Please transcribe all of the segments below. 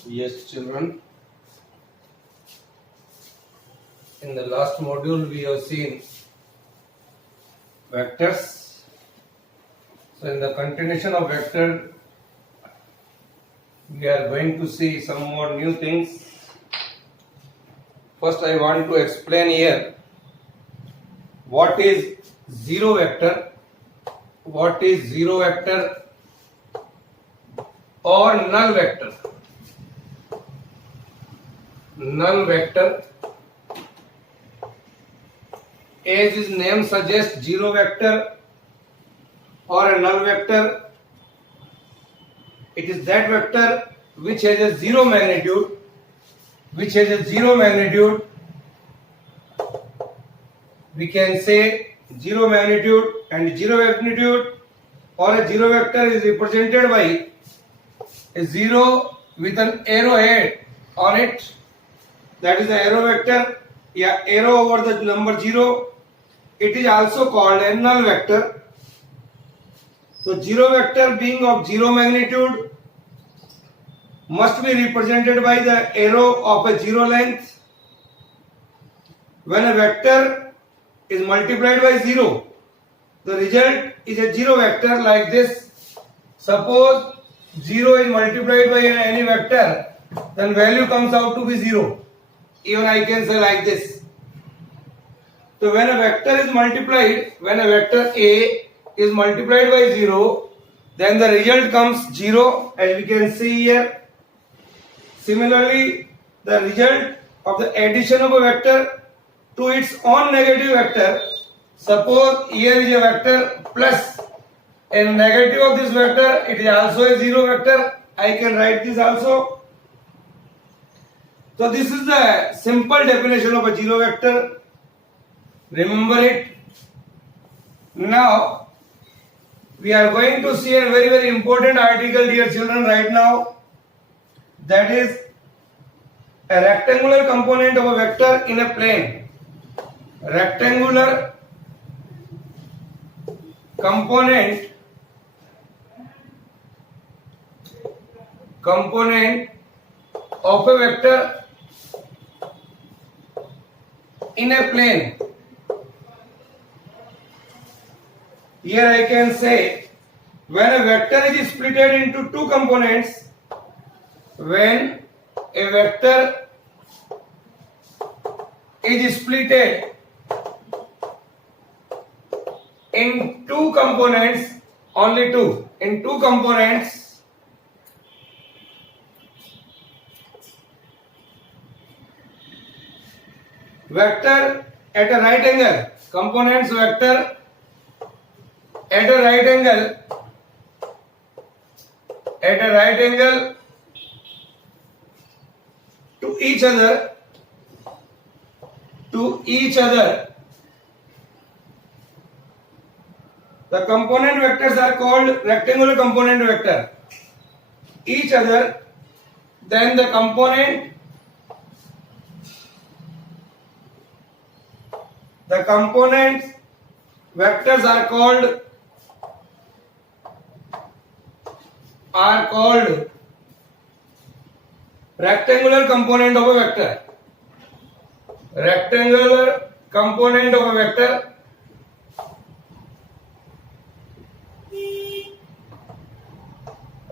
Yes, children. In the last module, we have seen vectors. So, in the continuation of vector, we are going to see some more new things. First, I want to explain here what is zero vector, what is zero vector or null vector. Null vector, as its name suggests, zero vector or a null vector, it is that vector which has a zero magnitude, we can say zero magnitude, and zero magnitude or a zero vector is represented by a zero with an arrowhead on it, that is the arrow vector, arrow over the number 0. It is also called a null vector. So zero vector being of zero magnitude must be represented by the arrow of a zero length. When a vector is multiplied by 0, the result is a zero vector like this. Suppose 0 is multiplied by any vector, then value comes out to be 0. Even I can say like this. So when a vector is multiplied, when a vector A is multiplied by 0, then the result comes 0, as we can see here. Similarly, the result of the addition of a vector to its own negative vector, suppose here is a vector plus a negative of this vector, it is also a zero vector. I can write this also. So this is the simple definition of a zero vector. Remember it. Now we are going to see a very, very important article, dear children, right now. That is a rectangular component of a vector in a plane. Rectangular component of a vector in a plane. Here I can say, when a vector is split into two components, when a vector is split in two components, only two, in two components, vector at a right angle, components vector at a right angle to each other, the component vectors are called rectangular component vector. Each other, then the component vectors are called rectangular component of a vector. Rectangular component of a vector.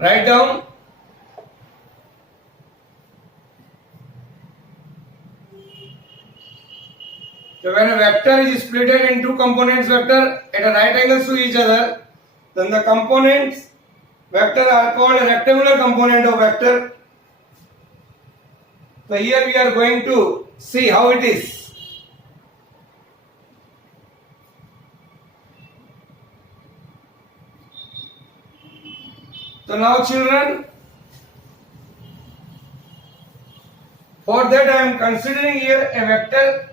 Write down. So when a vector is split into components vector at a right angles to each other, then the components vector are called a rectangular component of vector. So here we are going to see how it is. So now children, for that I am considering here a vector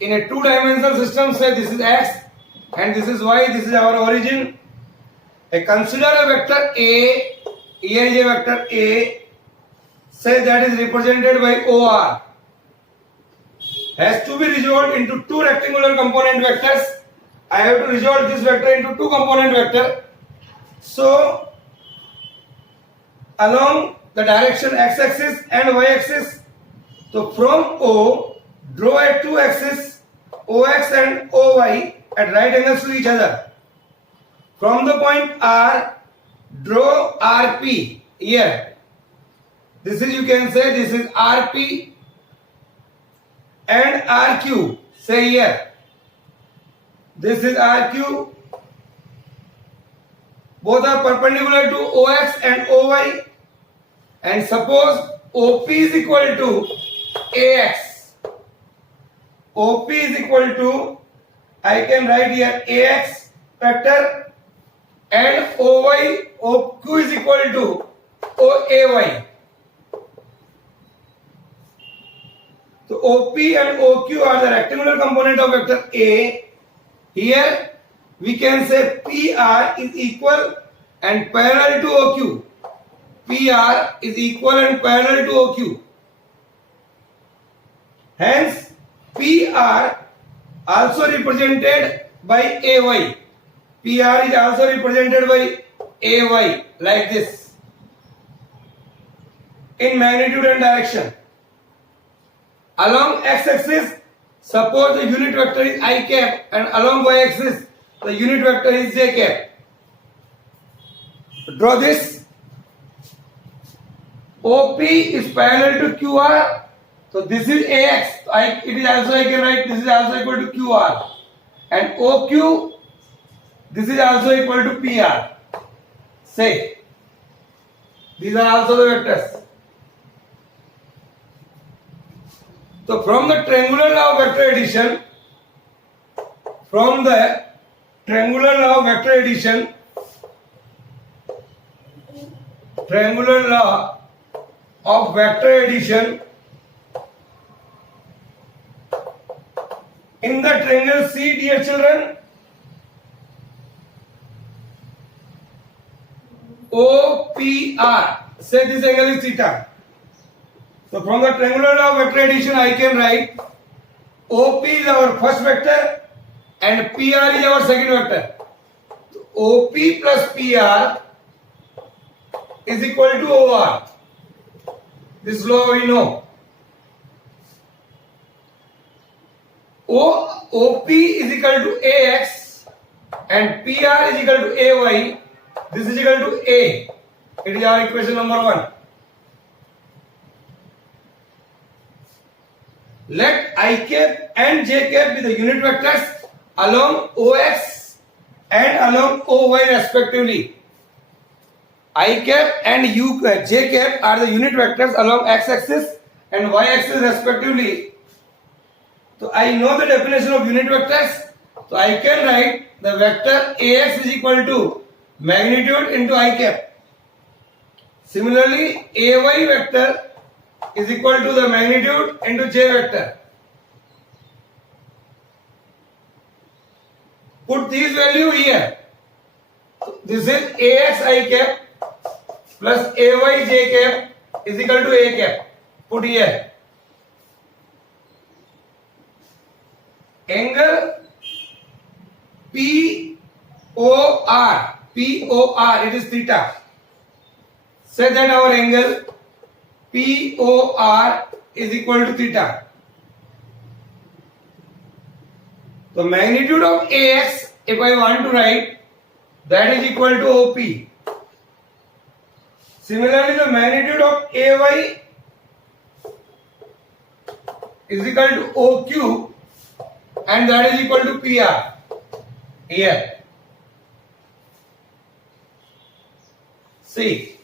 in a two-dimensional system. Say this is x and this is y, this is our origin. I consider a vector A, here is a vector A, say that is represented by OR, has to be resolved into two rectangular component vectors. I have to resolve this vector into two component vector. So along the direction x-axis and y-axis. So from O, draw at two axes, OX and OY at right angles to each other. From the point R, draw RP here. This is, you can say, this is RP and RQ. Say here. This is RQ. Both are perpendicular to OX and OY. And suppose OP is equal to AX. OP is equal to, I can write here AX vector, and OY, OQ is equal to OAY. So OP and OQ are the rectangular component of vector A. Here we can say PR is equal and parallel to OQ. PR is equal and parallel to OQ. Hence, PR also represented by AY. PR is also represented by AY like this in magnitude and direction. Along x-axis, suppose the unit vector is I cap, and along y-axis the unit vector is j cap. Draw this. OP is parallel to QR. So this is AX. It is also, I can write, this is also equal to QR. And OQ, this is also equal to PR. Say, these are also the vectors. So from the triangular law of vector addition, triangular law of vector addition, in the triangle C, dear children, OPR, say this angle is theta. So from the triangular law of vector addition, I can write OP is our first vector and PR is our second vector. So OP plus PR is equal to OR. This law we know. OP is equal to AX and PR is equal to AY. This is equal to A. It is our equation number 1. Let I cap and j cap be the unit vectors along OX and along OY respectively. I cap and j cap are the unit vectors along x-axis and y-axis respectively. So I know the definition of unit vectors. So I can write the vector AX is equal to magnitude into I cap. Similarly, AY vector is equal to the magnitude into j vector. Put these value here. This is AX I cap plus AY j cap is equal to A cap. Put here. Angle POR, it is theta. Say that our angle POR is equal to theta. The magnitude of AX, if I want to write, that is equal to OP. Similarly, the magnitude of AY is equal to OQ and that is equal to PR. Here. See.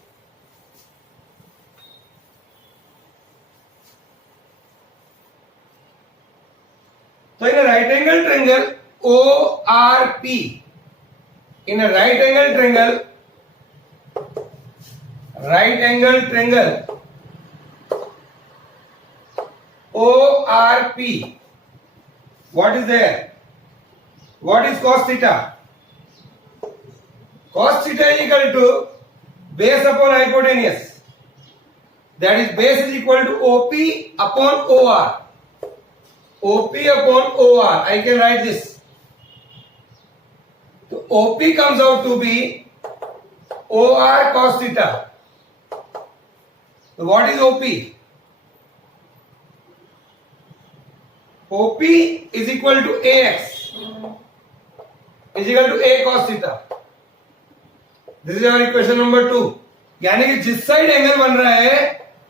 So in a right angle triangle ORP, in a right angle triangle ORP, what is there? What is cos theta? Cos theta is equal to base upon hypotenuse. That is, base is equal to OP upon OR. OP upon OR. I can write this. So OP comes out to be OR cos theta. So what is OP? OP is equal to AX is equal to A cos theta. This is our equation number 2. यानी कि जिस side angle बन रहा है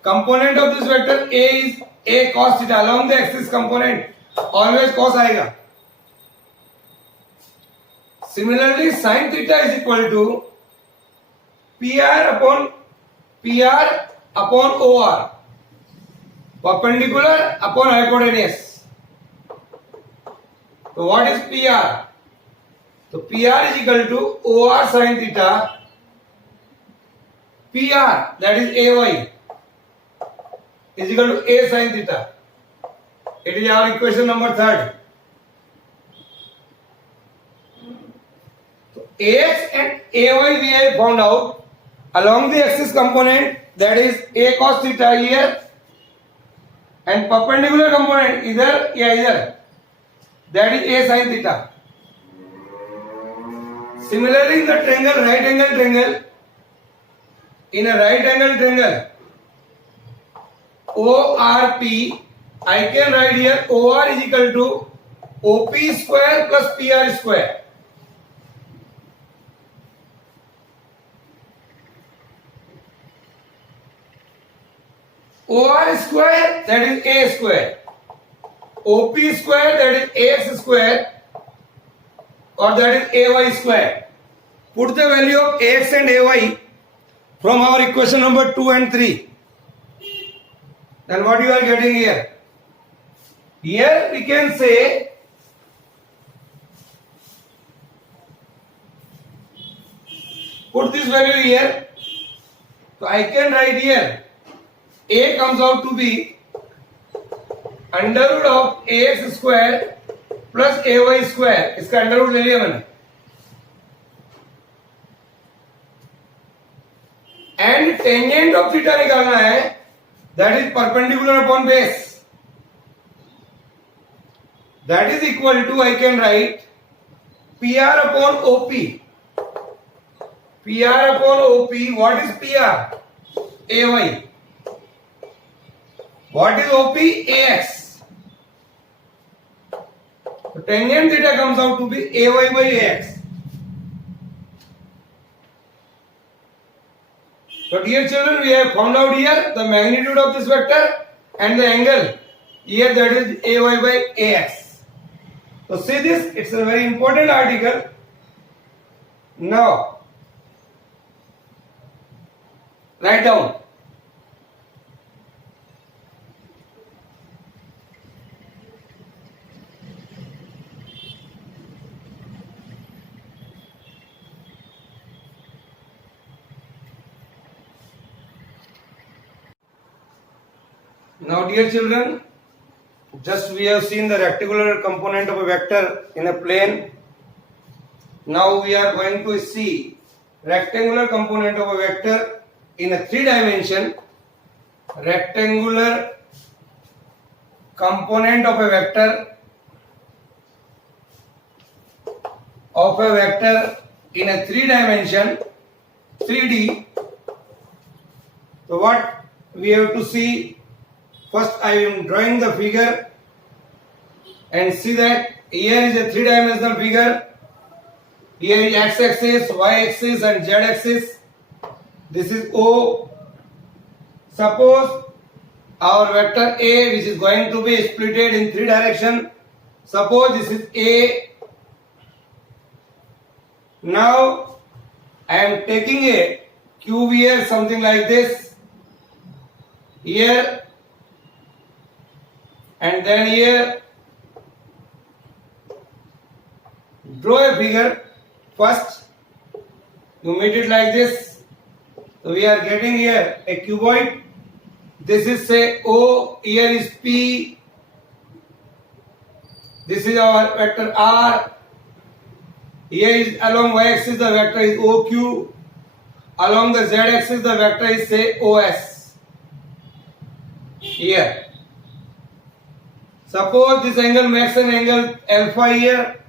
component of this vector A is A cos theta along the axis component always cos आएगा. Similarly sin theta is equal to PR upon OR, perpendicular upon hypotenuse. So what is PR? So PR is equal to OR sin theta. PR, that is AY, is equal to A sin theta. It is our equation number 3rd. So AX and AY we have found out. Along the axis component, that is A cos theta here, and perpendicular component either that is A sin theta. Similarly, in the triangle, right angle triangle, in a right angle triangle ORP, I can write here OR is equal to OP square plus PR square. OR square, that is A square. OP square, that is AX square, or that is AY square. Put the value of AX and AY from our equation number 2 and 3. Then what you are getting here? Here we can say put this value here. So I can write here A comes out to be under root of AX square plus AY square. इसका under root ले लिया मैंने. And tangent of theta निकालना है, that is perpendicular upon base. That is equal to, I can write PR upon OP. PR upon OP, what is PR? AY. What is OP? AX. So tangent theta comes out to be AY by AX. So dear children, we have found out here the magnitude of this vector and the angle. Here that is AY by AX. So see this, it's a very important article. Now, write down. Now dear children, just we have seen the rectangular component of a vector in a plane. Now we are going to see rectangular component of a vector in a 3 dimension. Rectangular component of a vector in a 3 dimension, 3D. So what we have to see? First, I am drawing the figure and see that here is a 3-dimensional figure. Here is x-axis, y-axis and z-axis. This is O. Suppose our vector A, which is going to be splitted in 3 directions. Suppose this is A. Now, I am taking a cube here, something like this. Here. And then here, draw a figure. First, you make it like this. So we are getting here a cuboid. This is say O, here is P. This is our vector R. Here is along y-axis the vector is OQ. Along the z-axis the vector is say OS. Here. Suppose this angle makes an angle alpha here,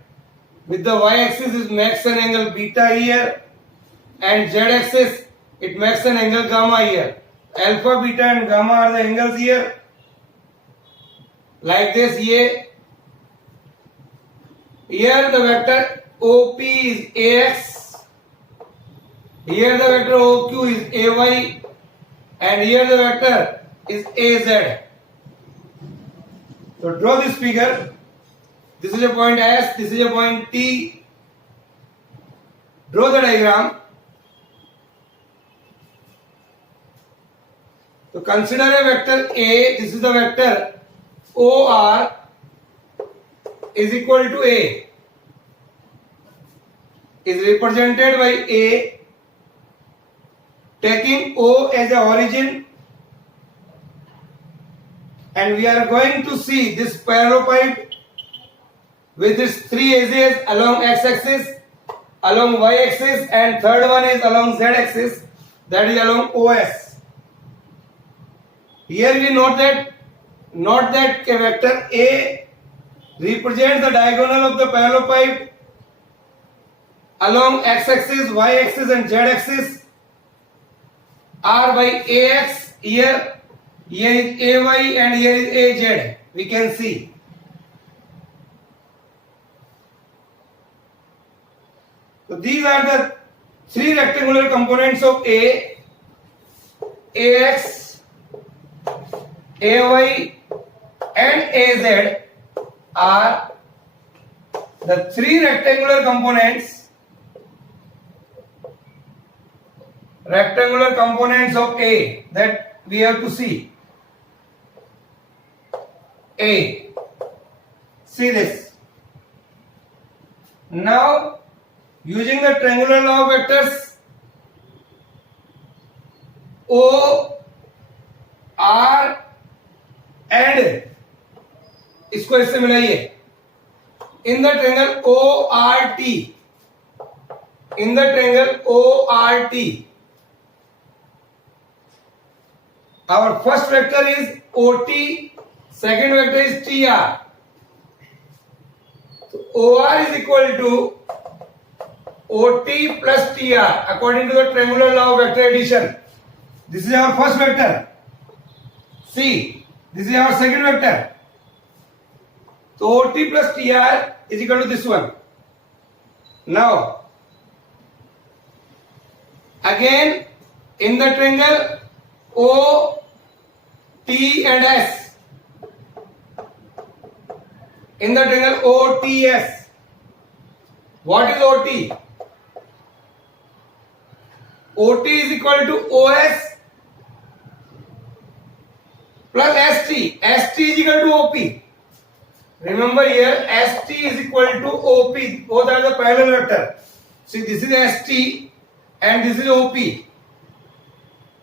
with the y-axis it makes an angle beta here, and z-axis it makes an angle gamma here. alpha, beta and gamma are the angles here. Like this, here the vector OP is AX, here the vector OQ is AY, and here the vector is AZ. So draw this figure. This is a point S, this is a point T. Draw the diagram. So consider a vector A, this is the vector OR is equal to A, is represented by A, taking O as a origin, and we are going to see this parallelepiped with its three edges along x-axis, along y-axis, and third one is along z-axis, that is along OS. Here we note that a vector A represents the diagonal of the parallelepiped along x-axis, y-axis and z-axis are by AX. Here is AY and here is AZ. We can see. So these are the three rectangular components of A: AX, AY and AZ are the three rectangular components of A that we have to see. A. See this. Now, using the triangular law of vectors, O, R and इसको इससे मिलाइए. In the triangle ORT, our first vector is OT, second vector is TR. So OR is equal to OT plus TR according to the triangular law of vector addition. This is our first vector. See, this is our second vector. So OT plus TR is equal to this one. Now, again in the triangle O, T and S, in the triangle OTS, what is OT? OT is equal to OS plus ST. ST is equal to OP. Remember here, ST is equal to OP. Both are the parallel vector. See, this is ST and this is OP.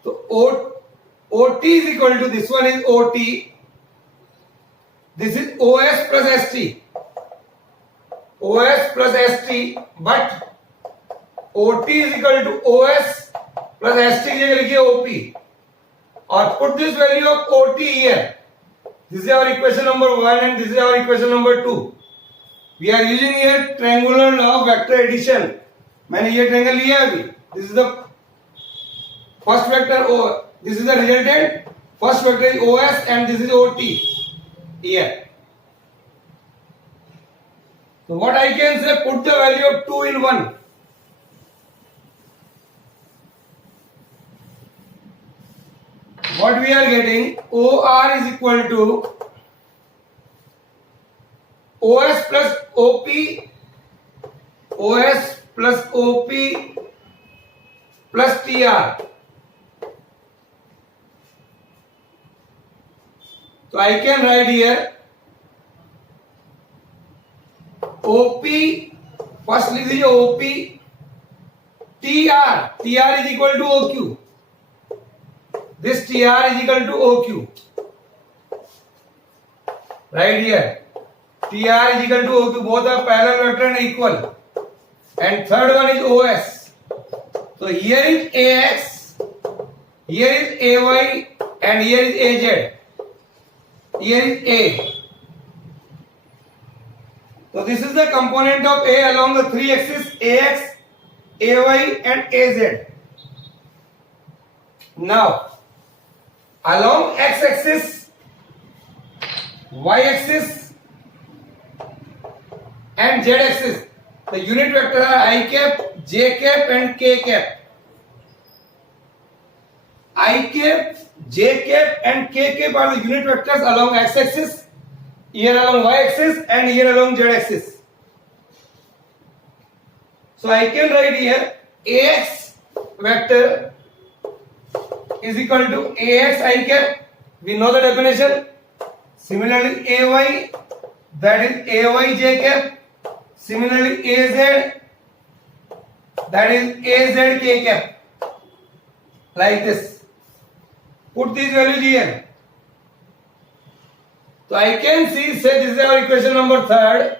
So OT is equal to, this one is OT. This is OS plus ST. OS plus ST, but OT is equal to OS plus ST की जगह लिखिए OP. Or put this value of OT here. This is our equation number 1 and this is our equation number 2. We are using here triangular law of vector addition. मैंने ये triangle लिया अभी. This is the first vector O. This is the resultant. First vector is OS and this is OT here. So what I can say, put the value of 2 in 1. What we are getting, OR is equal to OS plus OP, OS plus OP plus TR. So I can write here OP, first लिख दीजिए OP, TR is equal to OQ. This TR is equal to OQ. Right here. TR is equal to OQ. Both are parallel vector and equal. And third one is OS. So here is AX, here is AY, and here is AZ. Here is A. So this is the component of A along the three axes AX, AY, and AZ. Now, along x-axis, y-axis and z-axis. The unit vector are I cap, j cap and k cap. I cap, j cap and k cap are the unit vectors along x-axis, here along y-axis and here along z-axis. So I can write here ax vector is equal to ax I cap. We know the definition. Similarly, ay, that is ay j cap. Similarly, az, that is az k cap. Like this. Put these values here. So I can see, say this is our equation number 3rd.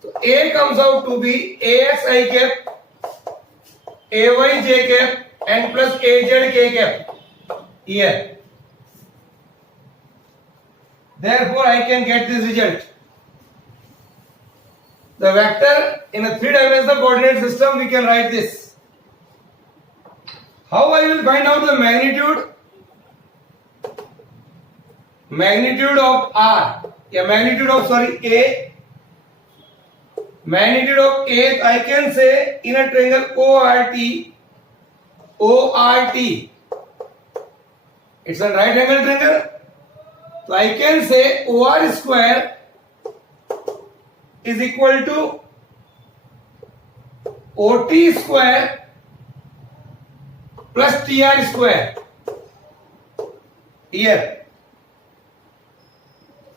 So A comes out to be ax I cap, ay j cap and plus az k cap here. Therefore, I can get this result. The vector in a 3-dimensional coordinate system, we can write this. How I will find out the magnitude? Magnitude of R. Yeah, magnitude of A. Magnitude of A, I can say in a triangle ORT. It's a right angle triangle. So I can say OR square is equal to OT square plus TR square here,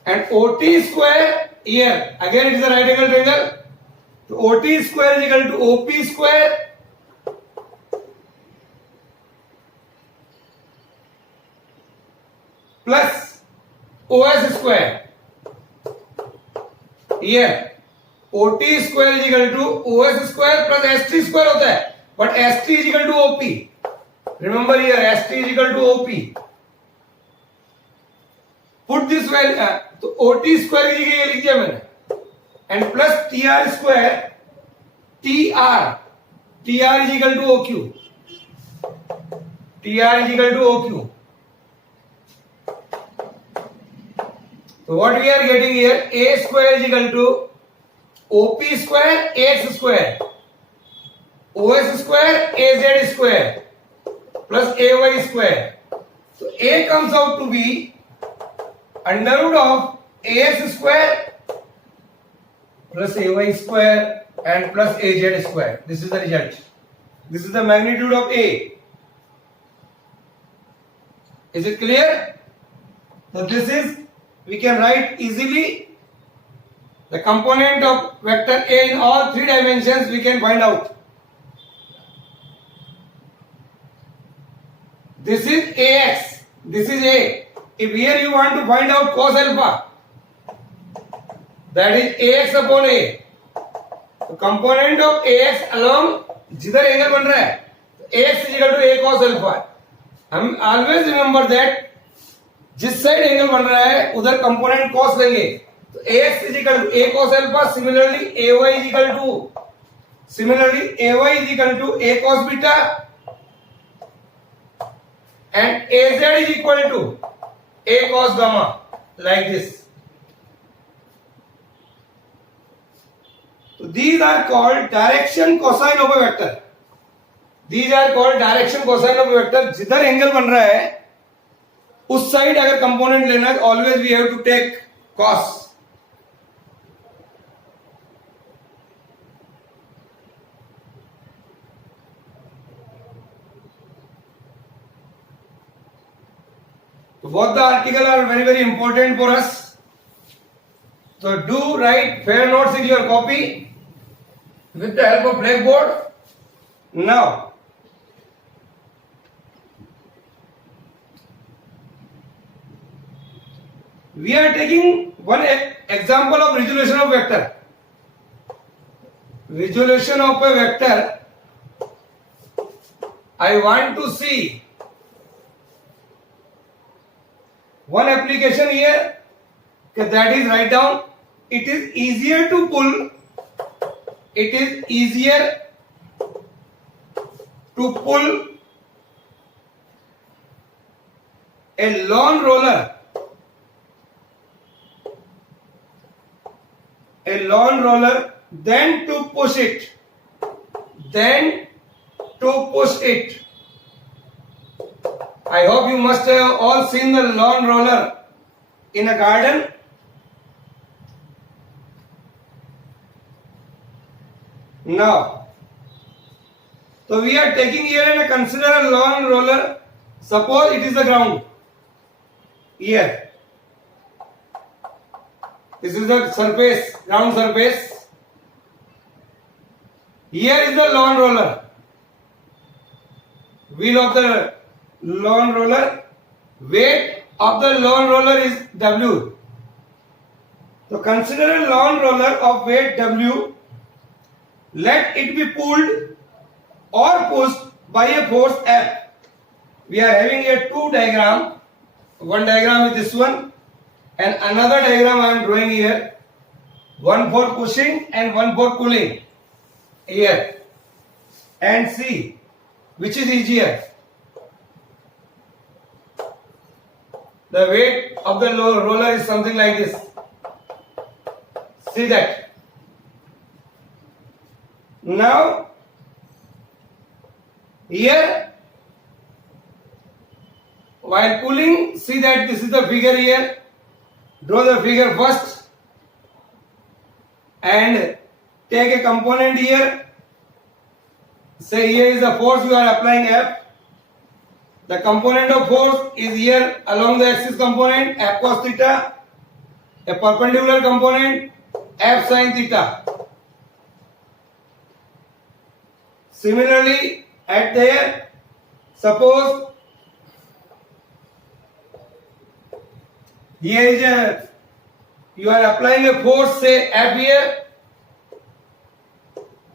and OT square here, again it is a right angle triangle. So OT square is equal to OP square plus OS square here. OT square is equal to OS square plus ST square होता है, but ST is equal to OP. Remember here, ST is equal to OP. Put this value, तो OT square की जगह लिख दिया मैंने, and plus TR square, TR is equal to OQ. TR is equal to OQ. So what we are getting here, A square is equal to OP square AX square, OS square AZ square plus AY square. So A comes out to be under root of AX square plus AY square and plus AZ square. This is the result. This is the magnitude of A. Is it clear? So this is, we can write easily the component of vector A in all 3 dimensions. We can find out. This is AX, this is A. If here you want to find out cos alpha, that is AX upon A. The component of AX along जिधर angle बन रहा है, AX is equal to A cos alpha. हम always remember that जिस side angle बन रहा है उधर कंपोनेंट cos लेंगे. तो AX is equal to A cos alpha. Similarly, AY is equal to A cos beta, and AZ is equal to A cos gamma, like this. So these are called direction cosine of a vector. These are called direction cosine of a vector. जिधर angle बन रहा है उस side अगर component लेना है, always we have to take cos. So both the articles are very, very important for us. So do write fair notes in your copy with the help of blackboard. Now, we are taking one example of resolution of vector. Resolution of a vector. I want to see one application here, that is, write down. It is easier to pull. It is easier to pull a lawn roller, then to push it, I hope you must have all seen the lawn roller in a garden. Now, so we are taking here and consider a lawn roller. Suppose it is the ground. Here, this is the surface, ground surface. Here is the lawn roller. Wheel of the lawn roller. Weight of the lawn roller is W. So consider a lawn roller of weight W. Let it be pulled or pushed by a force F. We are having here two diagrams. One diagram is this one and another diagram I am drawing here. One for pushing and one for pulling. Here. And see which is easier. The weight of the roller is something like this. See that. Now, here, while pulling, see that this is the figure here. Draw the figure first and take a component here. Say here is the force you are applying F. The component of force is here along the axis component F cos theta. A perpendicular component F sin theta. Similarly, at there, suppose here is you are applying a force, say F here.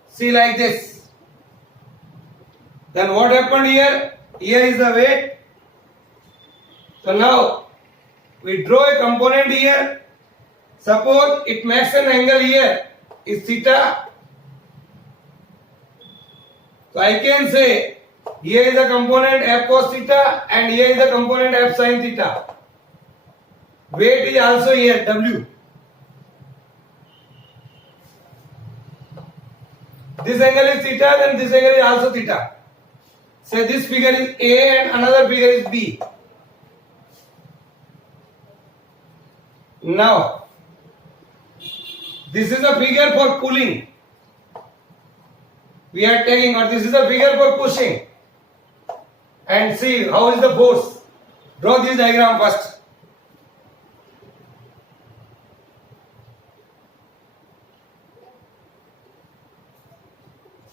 See like this. Then what happened here? Here is the weight. So now we draw a component here. Suppose it makes an angle here is theta. So I can say here is the component F cos theta and here is the component F sin theta. Weight is also here W. This angle is theta, then this angle is also theta. Say this figure is A and another figure is B. Now, this is a figure for pulling. We are taking, or this is a figure for pushing. And see how is the force. Draw this diagram first.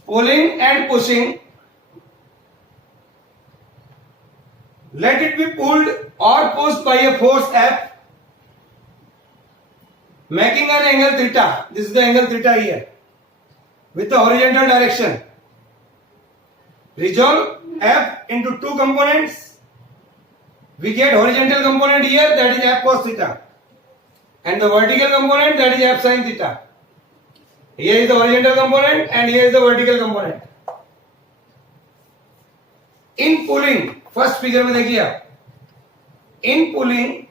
Pulling and pushing. Let it be pulled or pushed by a force F, making an angle theta. This is the angle theta here with the horizontal direction. Resolve F into two components. We get horizontal component here, that is F cos theta, and the vertical component, that is F sin theta. Here is the horizontal component and here is the vertical component. In pulling, first figure में देखिए आप. In pulling,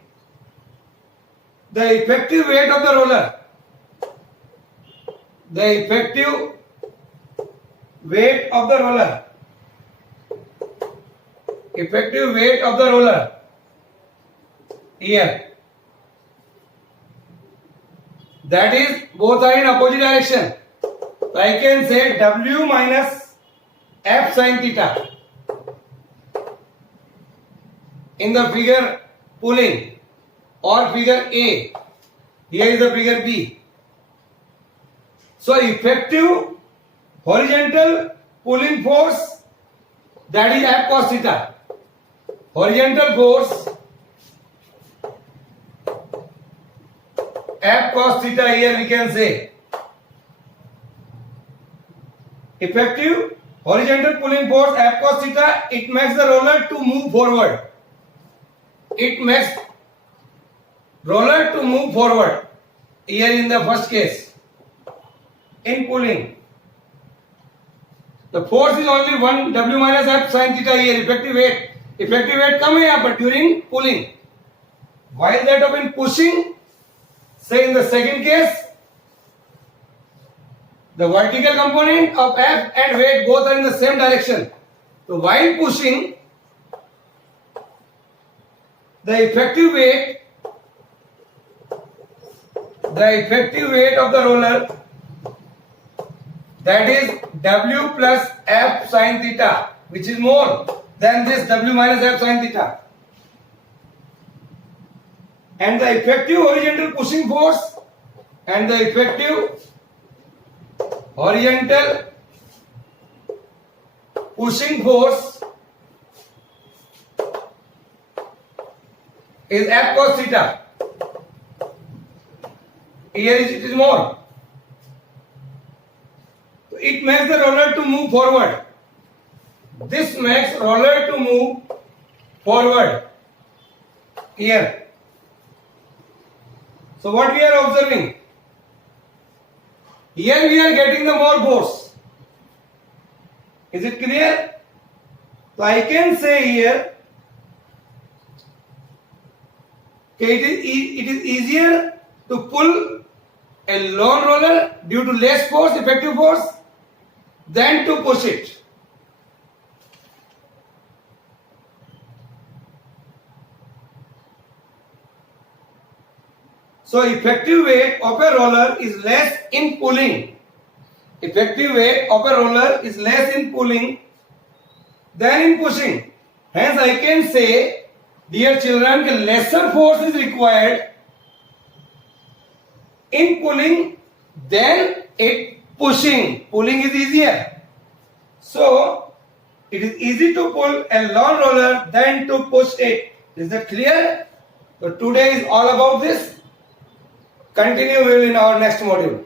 the effective weight of the roller, the effective weight of the roller, effective weight of the roller here, that is both are in opposite direction. So I can say W minus F sin theta in the figure pulling or figure A. Here is the figure B. So effective horizontal pulling force, that is F cos theta. Horizontal force F cos theta, here we can say effective horizontal pulling force F cos theta. It makes the roller to move forward. It makes roller to move forward here in the first case. In pulling, the force is only 1 W minus F sin theta here, effective weight. Effective weight कम है यहाँ पर during pulling, while that of in pushing, say in the second case, the vertical component of F and weight both are in the same direction. So while pushing, the effective weight of the roller, that is W plus F sin theta, which is more than this W minus F sin theta. And the effective horizontal pushing force and the effective horizontal pushing force is F cos theta. Here it is more. It makes the roller to move forward. This makes roller to move forward here. So what we are observing? Here we are getting the more force. Is it clear? So I can say here, it is easier to pull a long roller due to less force, effective force, than to push it. So effective weight of a roller is less in pulling. Effective weight of a roller is less in pulling than in pushing. Hence I can say, dear children, that lesser force is required in pulling than in pushing. Pulling is easier. So it is easy to pull a long roller than to push it. Is that clear? So today is all about this. Continue in our next module.